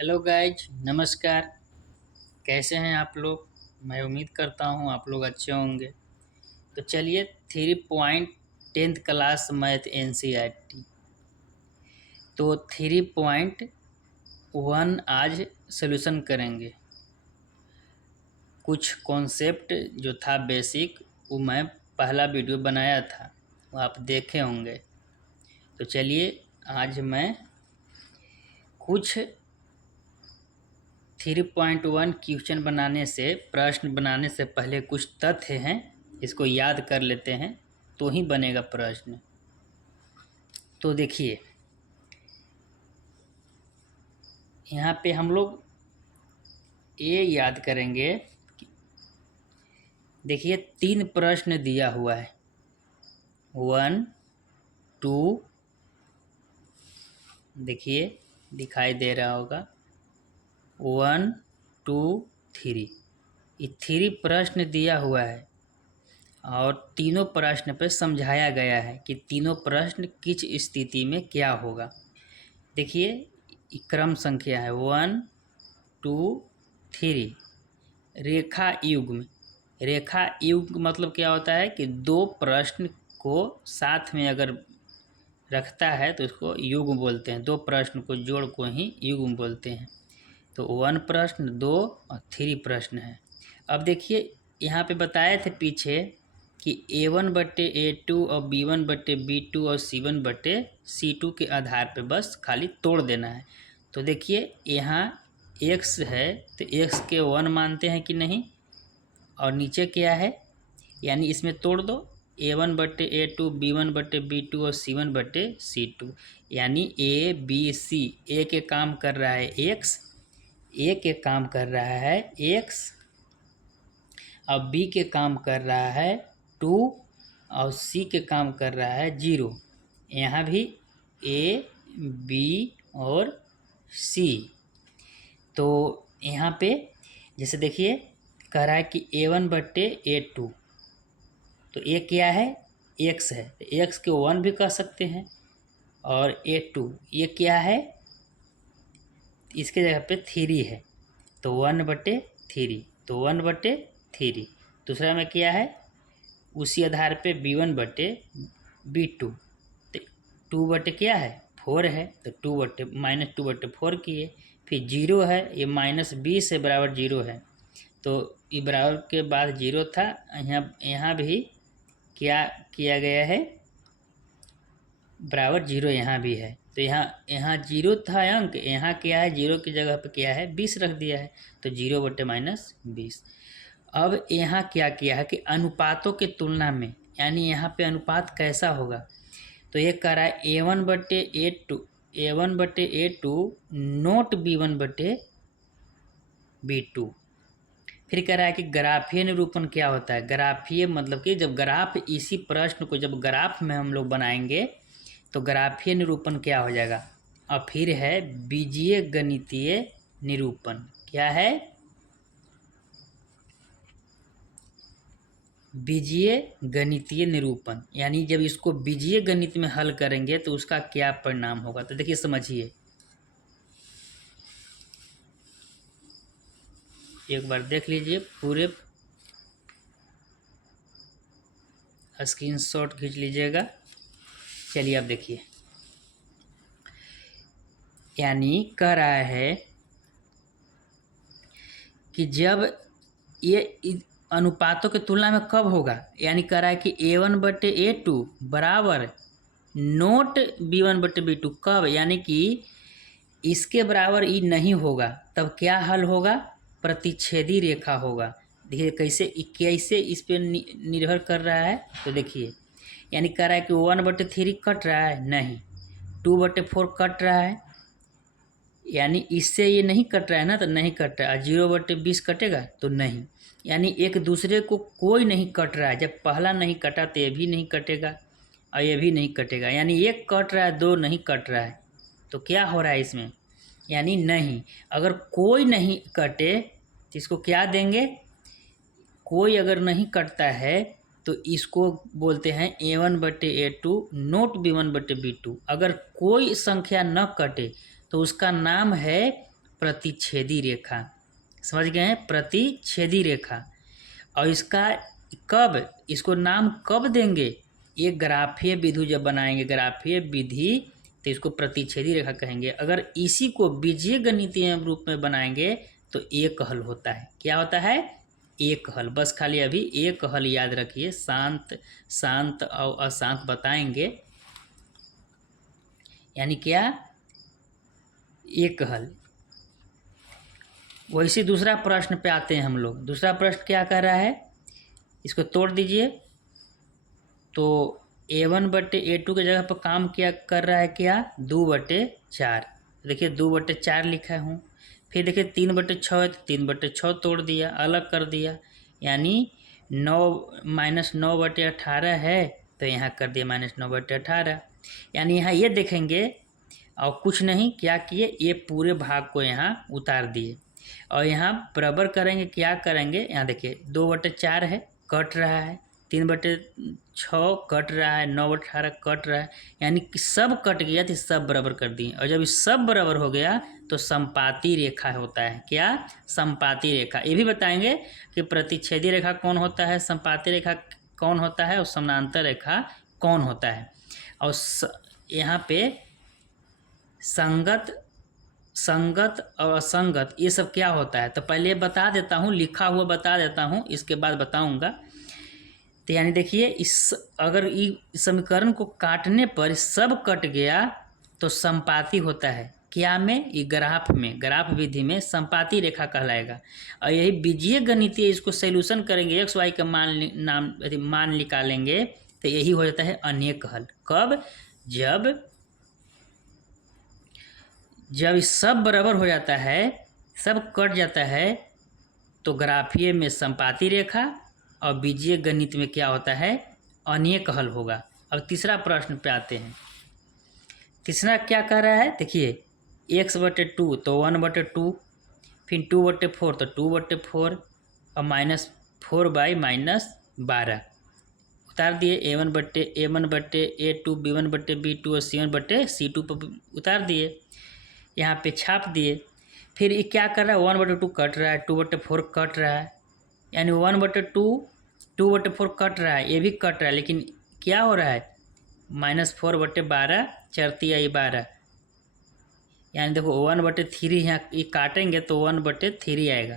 Hello guys, नमस्कार। कैसे हैं आप लोग? मैं उम्मीद करता हूँ आप लोग अच्छे होंगे। तो चलिए 3.10th क्लास मैथ एनसीईआरटी तो 3.1 आज सॉल्यूशन करेंगे। कुछ कॉन्सेप्ट जो था बेसिक, वो मैं पहला वीडियो बनाया था, वो आप देखे होंगे। तो चलिए आज मैं कुछ 3.1 क्वेश्चन बनाने से, प्रश्न बनाने से पहले कुछ तथ्य हैं, इसको याद कर लेते हैं तो ही बनेगा प्रश्न। तो देखिए, यहाँ पे हम लोग ये याद करेंगे। देखिए 3 प्रश्न दिया हुआ है, 1 2, देखिए दिखाई दे रहा होगा, 1 2 3, ये 3 प्रश्न दिया हुआ है और तीनों प्रश्न पे समझाया गया है कि तीनों प्रश्न किस स्थिति में क्या होगा। देखिए क्रम संख्या है 1 2 3। रेखा युग्म, रेखा युग्म मतलब क्या होता है कि दो प्रश्न को साथ में अगर रखता है तो इसको युग्म बोलते हैं। दो प्रश्न को जोड़ को ही युग्म बोलते हैं। तो 1 प्रश्न, 2 और 3 प्रश्न है। अब देखिए यहाँ पे बताए थे पीछे कि A1/A2 और B1/B2 और C1/C2 के आधार पे बस खाली तोड़ देना है। तो देखिए यहाँ x है तो x के 1 मानते हैं कि नहीं, और नीचे क्या है, यानी इसमें तोड़ दो, A1/A2, B1/B2 और C1/C2, यानी ABC। ए के काम कर रहा है x, ए के काम कर रहा है x, अब बी के काम कर रहा है 2 और सी के काम कर रहा है 0। यहाँ भी ए बी और सी। तो यहाँ पे जैसे देखिए कह रहा है कि A1/A2, तो ए क्या है, x है, तो x के 1 भी कह सकते हैं, और A2 ये क्या है, इसके जगह पे 3 है, तो 1/3, तो 1/3। दूसरा में क्या है, उसी आधार पे B1/B2, तो 2 क्या है, 4 है, तो -2/4 किए। फिर 0 है, ये -20 है बराबर 0 है, तो ये बराबर के बाद 0 था। यहाँ भी क्या किया गया है, बराबर 0 यहाँ भी है। तो यहाँ 0 था अंक, यहाँ क्या है, 0 की जगह पे क्या है 20 रख दिया है, तो 0/-20। अब यहाँ क्या किया है कि अनुपातों के तुलना में, यानी यहाँ पे अनुपात कैसा होगा, तो ये कह रहा है A1/A2 नोट B1/B2। फिर कह रहा है कि ग्राफीय निरूपण क्या होता है। ग्राफीय मतलब कि जब ग्राफ, इसी प्रश्न को जब ग्राफ में हम लोग बनाएंगे तो ग्राफीय निरूपण क्या हो जाएगा। और फिर है बीजीय गणितीय निरूपण। क्या है, बीजीय गणितीय निरूपण, यानी जब इसको बीजीय गणित में हल करेंगे तो उसका क्या परिणाम होगा। तो देखिए समझिए, एक बार देख लीजिए, पूरे स्क्रीनशॉट खींच लीजिएगा। चलिए अब देखिए, यानी कह रहा है कि जब ये अनुपातों की तुलना में कब होगा, यानी कह रहा है कि A1/A2 बराबर नोट B1/B2 कब, यानी कि इसके बराबर ई नहीं होगा, तब क्या हल होगा, प्रतिच्छेदी रेखा होगा। देखिए कैसे इस पर निर्भर कर रहा है। तो देखिए, यानी कह रहा है कि 1/3 कट रहा है, नहीं, 2/4 कट रहा है, यानी इससे ये नहीं कट रहा है ना, तो नहीं कट रहा है। 0/20 कटेगा तो नहीं, यानी एक दूसरे को कोई नहीं कट रहा है। जब पहला नहीं कटा तो ये भी नहीं कटेगा और ये भी नहीं कटेगा, यानी एक कट रहा है, दो नहीं कट रहा है। तो क्या हो रहा है इसमें, यानी नहीं। अगर कोई नहीं कटे तो इसको क्या देंगे, कोई अगर नहीं कटता है तो इसको बोलते हैं A1/A2 नोट B1/B2। अगर कोई संख्या न कटे तो उसका नाम है प्रतिच्छेदी रेखा। समझ गए हैं, प्रतिच्छेदी रेखा। और इसका कब, इसको नाम कब देंगे, ये ग्राफीय विधि जब बनाएंगे, ग्राफीय विधि, तो इसको प्रतिच्छेदी रेखा कहेंगे। अगर इसी को बीजीय गणितीय रूप में बनाएंगे तो एक हल होता है। क्या होता है, एक हल। बस खाली अभी एक हल याद रखिए, शांत शांत और अशांत बताएंगे, यानी क्या, एक हल। वैसे दूसरा प्रश्न पे आते हैं हम लोग। दूसरा प्रश्न क्या कह रहा है, इसको तोड़ दीजिए। तो A1/A2 की जगह पर काम क्या कर रहा है, क्या, 2/4। देखिए 2/4 लिखा हूँ। फिर देखिए 3/6 है तो 3/6 तोड़ दिया, अलग कर दिया, यानी 9 -9/18 है तो यहाँ कर दिया -9/18। यानी यहाँ ये देखेंगे और कुछ नहीं क्या किए, ये पूरे भाग को यहाँ उतार दिए और यहाँ बराबर करेंगे। क्या करेंगे, यहाँ देखिए 2/4 है, कट रहा है, 3/6 कट रहा है, 9/18 कट रहा है, यानी कि सब कट गया तो सब बराबर कर दिए। और जब इस सब बराबर हो गया तो संपाती रेखा होता है। क्या, संपाती रेखा। ये भी बताएंगे कि प्रतिच्छेदी रेखा कौन होता है, संपाती रेखा कौन होता है और समानांतर रेखा कौन होता है। और यहाँ पे संगत, संगत और असंगत ये सब क्या होता है, तो पहले बता देता हूँ, लिखा हुआ बता देता हूँ, इसके बाद बताऊँगा। तो यानी देखिए इस, अगर इस समीकरण को काटने पर सब कट गया तो संपाती होता है। क्या में, ये ग्राफ में, ग्राफ विधि में संपाती रेखा कहलाएगा। और यही बीजीय गणितीय, इसको सॉल्यूशन करेंगे, एक्स वाई का मान निकालेंगे तो यही हो जाता है अनेक हल। कब, जब सब बराबर हो जाता है, सब कट जाता है, तो ग्राफीय में संपाती रेखा और बीजीय गणित में क्या होता है, अनेक हल होगा। अब तीसरा प्रश्न पे आते हैं। तीसरा क्या कह रहा है, देखिए x/2 तो 1/2, फिर 2/4 तो 2/4 और -4/-12 उतार दिए। A1/A2, B1/B2 और C1/C2 पर उतार दिए, यहाँ पे छाप दिए। फिर ये क्या कर रहा है, 1/2 कट रहा है, 2/4 कट रहा है, यानी 1/2 2/4 कट रहा है, ये भी कट रहा है, लेकिन क्या हो रहा है, -4/12 चरती आई 12, यानी देखो 1/3 यहाँ ये काटेंगे तो 1/3 आएगा।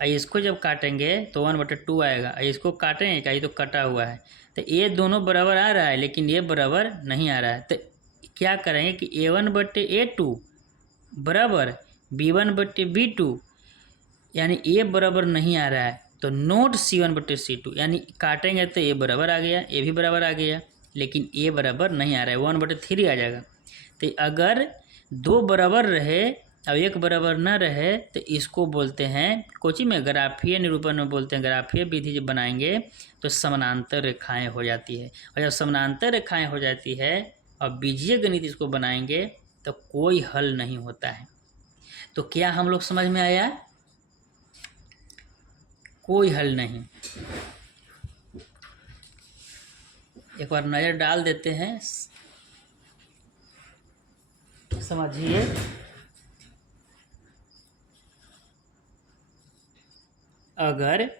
और इसको जब काटेंगे तो 1/2 आएगा, और इसको काटेंगे क्या, ये तो कटा हुआ है, तो ये दोनों बराबर आ रहा है लेकिन ये बराबर नहीं आ रहा है। तो क्या करेंगे कि A1/A2 बराबर B1/B2, यानी ये बराबर नहीं आ रहा है तो नोट C1/C2, यानी काटेंगे तो ये बराबर आ गया, ये भी बराबर आ गया, लेकिन ये बराबर नहीं आ रहा है, 1/3 आ जाएगा। तो अगर दो बराबर रहे और एक बराबर न रहे तो इसको बोलते हैं, कोचिंग में ग्राफीय निरूपण में बोलते हैं, ग्राफीय विधि जब बनाएंगे तो समानांतर रेखाएं हो जाती है। और जब समानांतर रेखाएं हो जाती है और बीजीय गणित इसको बनाएंगे तो कोई हल नहीं होता है। तो क्या हम लोग समझ में आया, कोई हल नहीं। एक बार नज़र डाल देते हैं, समझिए। अगर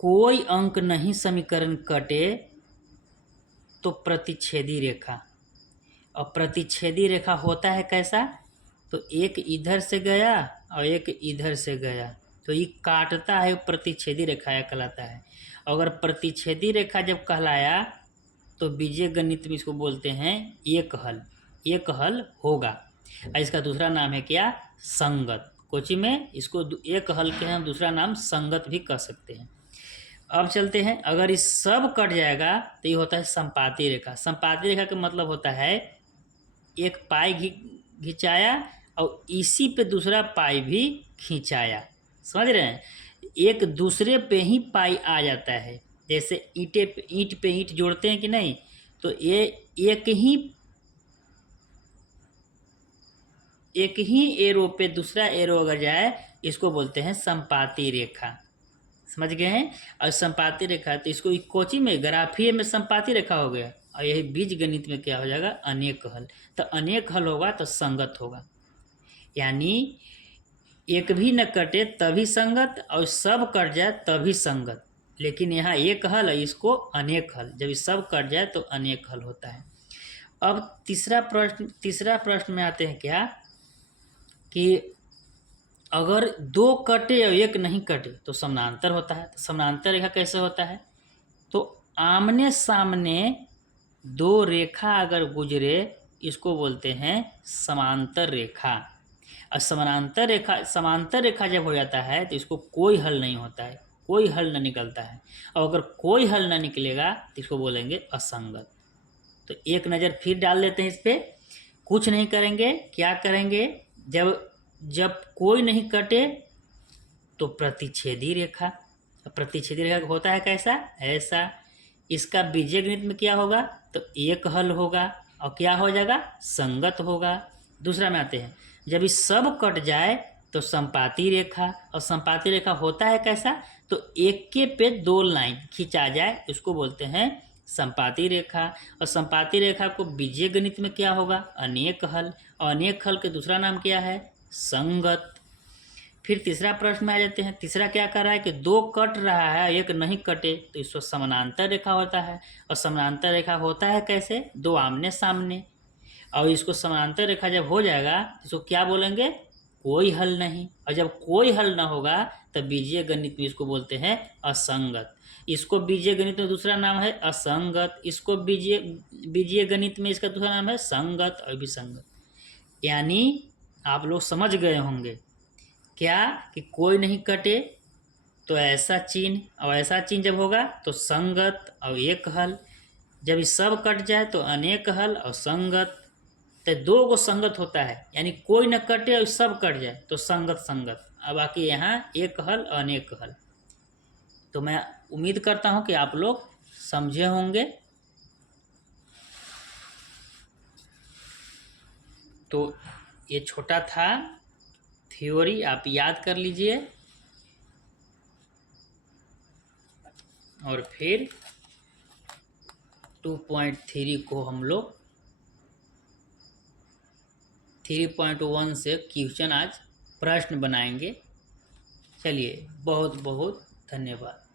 कोई अंक नहीं समीकरण कटे तो प्रतिच्छेदी रेखा, और प्रतिच्छेदी रेखा होता है कैसा, तो एक इधर से गया और एक इधर से गया तो ये काटता है, प्रतिच्छेदी रेखा कहलाता है। अगर प्रतिच्छेदी रेखा जब कहलाया तो बीजीय गणित में इसको बोलते हैं एक हल, एक हल होगा। इसका दूसरा नाम है क्या, संगत। कोचिंग में इसको एक हल के हम दूसरा नाम संगत भी कह सकते हैं। अब चलते हैं, अगर इस सब कट जाएगा तो ये होता है संपाती रेखा। संपाती रेखा का मतलब होता है एक पाई खिंचाया और इसी पे दूसरा पाई भी खिंचाया, समझ रहे हैं, एक दूसरे पे ही पाई आ जाता है। जैसे ईंट पे ईंट जोड़ते हैं कि नहीं, तो ये एक ही एरो पे दूसरा एरो अगर जाए इसको बोलते हैं संपाती रेखा, समझ गए हैं। और संपाती रेखा तो इसको कोचिंग में ग्राफीय में संपाती रेखा हो गया, और यही बीज गणित में क्या हो जाएगा, अनेक हल। तो अनेक हल होगा तो संगत होगा, यानी एक भी न कटे तभी संगत और सब कट जाए तभी संगत। लेकिन यहाँ एक हल है, इसको अनेक हल, जब सब कट जाए तो अनेक हल होता है। अब तीसरा प्रश्न में आते हैं क्या कि अगर दो कटे और एक नहीं कटे तो समानांतर होता है। तो समानांतर रेखा कैसे होता है, तो आमने सामने दो रेखा अगर गुजरे इसको बोलते हैं समांतर रेखा। और समांतर रेखा जब हो जाता है तो इसको कोई हल नहीं होता है, कोई हल न निकलता है। और अगर कोई हल न निकलेगा तो इसको बोलेंगे असंगत। तो एक नज़र फिर डाल देते हैं इस पर। कुछ नहीं करेंगे, क्या करेंगे, जब कोई नहीं कटे तो प्रतिच्छेदी रेखा। प्रतिच्छेदी रेखा होता है कैसा, ऐसा। इसका बीजीय गणित में क्या होगा, तो एक हल होगा और क्या हो जाएगा, संगत होगा। दूसरा में आते हैं, जब इस सब कट जाए तो संपाती रेखा। और संपाती रेखा होता है कैसा, तो एक के पे दो लाइन खींचा जाए उसको बोलते हैं संपाती रेखा। और संपाती रेखा को बीजीय गणित में क्या होगा, अनेक हल। और अनेक हल के दूसरा नाम क्या है, संगत। फिर तीसरा प्रश्न में आ जाते हैं। तीसरा क्या कर रहा है कि दो कट रहा है एक नहीं कटे तो इसको समानांतर रेखा होता है। और समानांतर रेखा होता है कैसे, दो आमने सामने। और इसको समानांतर रेखा जब हो जाएगा इसको क्या बोलेंगे, कोई हल नहीं। और जब कोई हल ना होगा तब बीजीय गणित में इसको बोलते हैं असंगत। इसको बीजीय गणित में दूसरा नाम है असंगत। इसको बीजीय गणित में इसका दूसरा नाम है संगत और विसंगत। यानी आप लोग समझ गए होंगे क्या कि कोई नहीं कटे तो ऐसा चिन्ह, और ऐसा चिन्ह जब होगा तो संगत और एक हल। जब ये सब कट जाए तो अनेक हल और संगत। तो दो को संगत होता है, यानी कोई न कटे और सब कट जाए तो संगत। अब बाकी यहाँ एक हल अनेक हल। तो मैं उम्मीद करता हूँ कि आप लोग समझे होंगे। तो ये छोटा था थ्योरी, आप याद कर लीजिए। और फिर 2.3 को हम लोग 3.1 से क्वेश्चन आज प्रश्न बनाएंगे। चलिए, बहुत बहुत धन्यवाद।